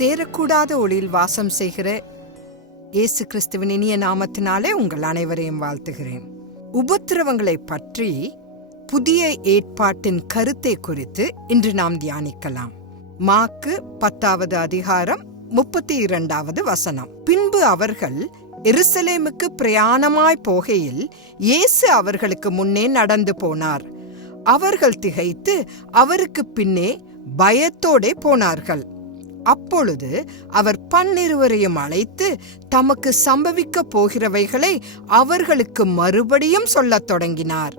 சேரக்கூடாத ஒளியில் வாசம் செய்கிற இயேசு கிறிஸ்துவின் இனிய நாமத்தினாலே உங்கள் அனைவரையும் வாழ்த்துகிறேன். உபத்திரவங்களை பற்றி புதிய ஏற்பாட்டின் கருத்தை குறித்து இன்று நாம் தியானிக்கலாம். மாக்கு பத்தாவது அதிகாரம் முப்பத்தி இரண்டாவது வசனம். பின்பு அவர்கள் எருசலேமுக்கு பிரயாணமாய் போகையில் இயேசு அவர்களுக்கு முன்னே நடந்து போனார். அவர்கள் திகைத்து அவருக்கு பின்னே பயத்தோடே போனார்கள். அப்பொழுது அவர் பன்னிருவரையும் அழைத்து தமக்கு சம்பவிக்கப் போகிறவைகளை அவர்களுக்கு மறுபடியும் சொல்லத் தொடங்கினார்.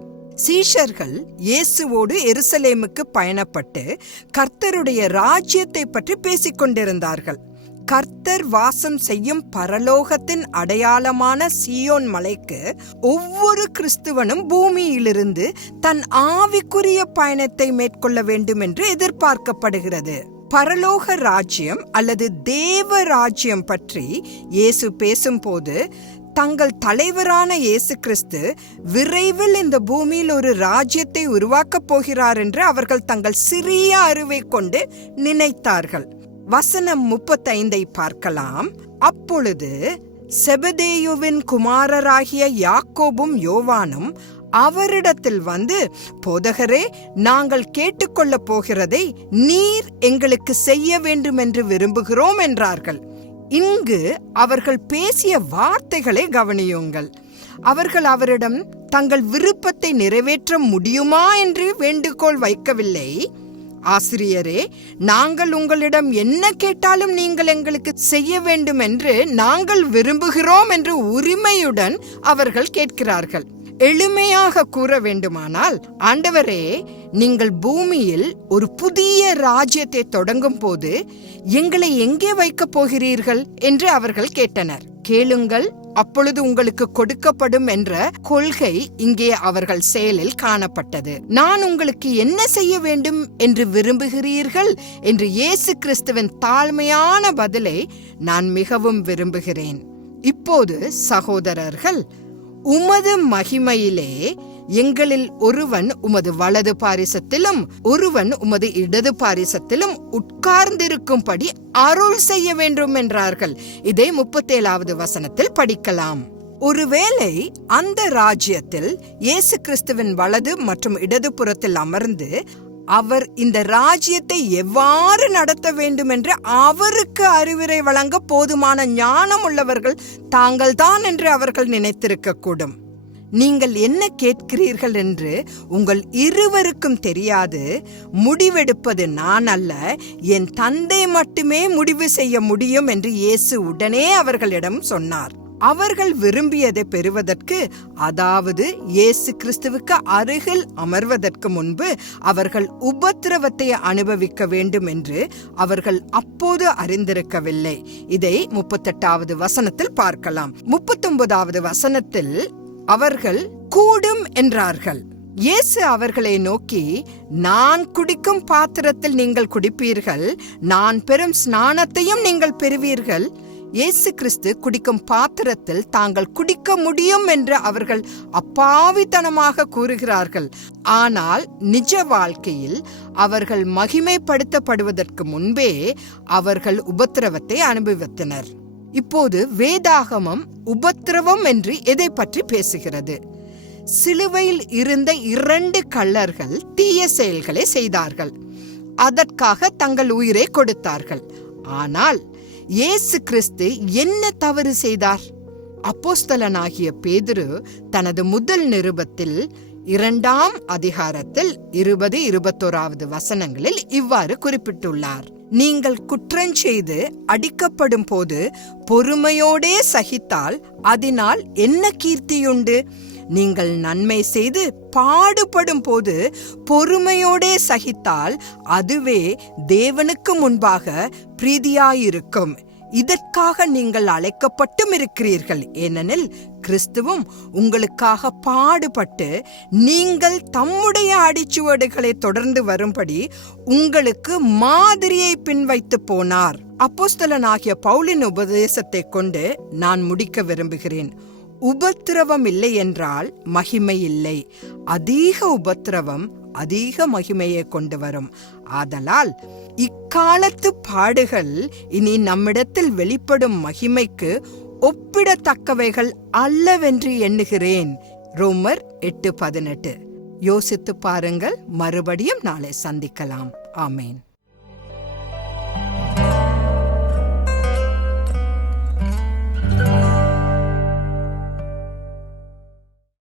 சீஷர்கள் இயேசுவோடு எருசலேமுக்கு பயணப்பட்டு கர்த்தருடைய ராஜ்யத்தை பற்றி பேசிக் கொண்டிருந்தார்கள். கர்த்தர் வாசம் செய்யும் பரலோகத்தின் அடையாளமான சியோன் மலைக்கு ஒவ்வொரு கிறிஸ்துவனும் பூமியிலிருந்து தன் ஆவிக்குரிய பயணத்தை மேற்கொள்ள வேண்டும் என்று எதிர்பார்க்கப்படுகிறது. பரலோக ராஜ்யம் அல்லது தேவ ராஜ்யம் பற்றி இயேசு பேசும்போது தங்கள் தலைவரான இயேசு கிறிஸ்து விரைவில் இந்த பூமியில் ஒரு ராஜ்யத்தை உருவாக்கப் போகிறார் என்று அவர்கள் தங்கள் சிறிய அறிவை கொண்டு நினைத்தார்கள். வசனம் முப்பத்தைந்தை பார்க்கலாம். அப்பொழுது செபதேயுவின் குமாரராகிய யாக்கோபும் யோவானும் அவரிடத்தில் வந்து போதகரே நாங்கள் கேட்டுக்கொள்ளப் போகிறதை நீர் எங்களுக்கு செய்ய வேண்டும் என்று விரும்புகிறோம் என்றார்கள். இங்கு அவர்கள் பேசிய வார்த்தைகளை கவனியுங்கள். அவர்கள் அவரிடம் தங்கள் விருப்பத்தை நிறைவேற்ற முடியுமா என்று வேண்டுகோள் வைக்கவில்லை. ஆசிரியரே நாங்கள் உங்களிடம் என்ன கேட்டாலும் நீங்கள் எங்களுக்கு செய்ய வேண்டும் என்று நாங்கள் விரும்புகிறோம் என்று உரிமையுடன் அவர்கள் கேட்கிறார்கள். எளிமையாக கூற வேண்டுமானால் ஆண்டவரே நீங்கள் பூமியில் ஒரு புதிய ராஜ்யத்தை தொடங்கும் போது எங்களை எங்கே வைக்கப் போகிறீர்கள் என்று அவர்கள் கேட்டனர். கேளுங்கள் அப்பொழுது உங்களுக்கு கொடுக்கப்படும் என்ற கொள்கை இங்கே அவர்கள் செயலில் காணப்பட்டது. நான் உங்களுக்கு என்ன செய்ய வேண்டும் என்று விரும்புகிறீர்கள் என்று இயேசு கிறிஸ்துவின் தாழ்மையான பதிலை நான் மிகவும் விரும்புகிறேன். இப்போது சகோதரர்கள் உமது மகிமையிலே எங்களில் ஒருவன் உமது வலது பாரிசத்திலும் ஒருவன் உமது இடது பாரிசத்திலும் உட்கார்ந்திருக்கும்படி அருள் செய்ய வேண்டும் என்றார்கள். இதை முப்பத்தேழாவது வசனத்தில் படிக்கலாம். ஒருவேளை அந்த ராஜ்யத்தில் இயேசு கிறிஸ்துவின் வலது மற்றும் இடது புறத்தில் அமர்ந்து அவர் இந்த ராஜ்யத்தை எவ்வாறு நடத்த வேண்டும் என்று அவருக்கு அறிவுரை வழங்க போதுமான ஞானம் உள்ளவர்கள் தாங்கள்தான் என்று அவர்கள் நினைத்திருக்கக்கூடும். நீங்கள் என்ன கேட்கிறீர்கள் என்று உங்கள் இருவருக்கும் தெரியாது. முடிவெடுப்பது நான் அல்ல என் தந்தை மட்டுமே முடிவு செய்ய முடியும் என்று இயேசு உடனே அவர்களிடம் சொன்னார். அவர்கள் விரும்பியதை பெறுவதற்கு அதாவது இயேசு கிறிஸ்துவுக்கு அருகில் அமர்வதற்கு முன்பு அவர்கள் உபத்திரவத்தை அனுபவிக்க வேண்டும் என்று அவர்கள் அப்போது அறிந்திருக்கவில்லை. இதை முப்பத்தெட்டாவது வசனத்தில் பார்க்கலாம். முப்பத்தொன்பதாவது வசனத்தில் அவர்கள் கூடும் என்றார்கள். இயேசு அவர்களை நோக்கி நான் குடிக்கும் பாத்திரத்தில் நீங்கள் குடிப்பீர்கள் நான் பெறும் ஸ்நானத்தையும் நீங்கள் பெறுவீர்கள் இயேசு கிறிஸ்து குடிக்கும் பாத்திரத்தில் தாங்கள் குடிக்க முடியும் என்று அவர்கள் அப்பாவித்தனமாக கூறுகிறார்கள். ஆனால் நிஜ வாழ்க்கையில் அவர்கள் மகிமைப்படுத்தப்படுவதற்கு முன்பே அவர்கள் உபத்திரவத்தை அனுபவித்தனர். இப்போது வேதாகமம் உபத்திரவம் என்று எதை பற்றி பேசுகிறது? சிலுவையில் இருந்த இரண்டு கள்ளர்கள் தீய செயல்களை செய்தார்கள். அதற்காக தங்கள் உயிரை கொடுத்தார்கள். ஆனால் இயேசு கிறிஸ்து என்ன தவறு செய்தார்? அப்போஸ்தலனாகிய பேதுரு தனது முதல் நிருபத்தில் இரண்டாம் அதிகாரத்தில் இருபது இருபத்தோராவது வசனங்களில் இவ்வாறு குறிப்பிட்டுள்ளார். நீங்கள் குற்றஞ்செய்து அடிக்கப்படும் போது பொறுமையோடே சகித்தால் அதனால் என்ன கீர்த்தியுண்டு? நீங்கள் நன்மை செய்து பாடுபடும் போது பொறுமையோடே சகித்தால் அதுவே தேவனுக்கு முன்பாக பிரீதியாயிருக்கும். இதற்காக நீங்கள் அழைக்கப்பட்டும் இருக்கிறீர்கள். ஏனெனில் கிறிஸ்துவும் உங்களுக்காக பாடுபட்டு நீங்கள் தம்முடைய அடிச்சுவடுகளை தொடர்ந்து வரும்படி உங்களுக்கு மாதிரியை பின்வைத்து போனார். அப்போஸ்தலனாகிய பவுலின் உபதேசத்தை கொண்டு நான் முடிக்க விரும்புகிறேன். உபத்திரவம் இல்லை என்றால் மகிமை இல்லை அதிக உபத்திரவம் அதிக மகிமையை கொண்டு வரும். ஆதலால் இக்காலத்து பாடுகள் இனி நம்மிடத்தில் வெளிப்படும் மகிமைக்கு ஒப்பிடத்தக்கவைகள் அல்லவென்று எண்ணுகிறேன். ரோமர் எட்டு பதினெட்டு. யோசித்து பாருங்கள் மறுபடியும் நாளை சந்திக்கலாம். ஆமேன்.